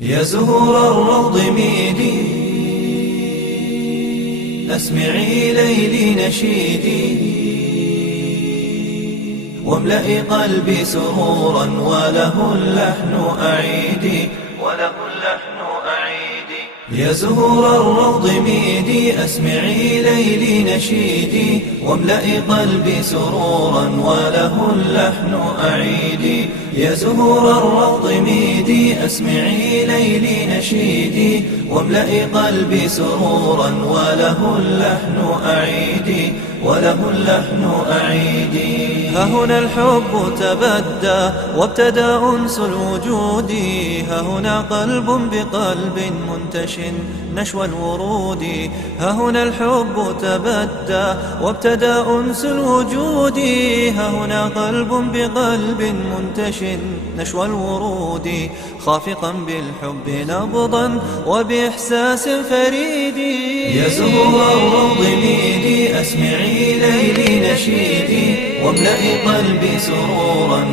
يا زهور الروض ميدي، أسمعي ليلي نشيدي، واملئي قلبي سرورا وله اللحن أعيدي، وله اللحن أعيدي. يا زهور الروض ميدي، أسمعي ليلي نشيدي، واملئي قلبي سرورا وله اللحن أعيدي. يا زهور الروض ميدي، أسمعي ليلي نشيدي، واملئي قلبي سرورا وله اللحن أعيدي، وله اللحن أعيدي. ها هنا الحب تبدى وابتدى أنس الوجود، ها هنا قلب بقلب منتش نشوى الورود. ها هنا الحب تبدى وابتدى أنس الوجود، ها هنا قلب بقلب منتش نشوى الورود، خافقا بالحب نبضا وبإحساس فريد. يا زهور الروض ميدي، أسمعي ليلي نشيدي، واملئي قلبي سرورا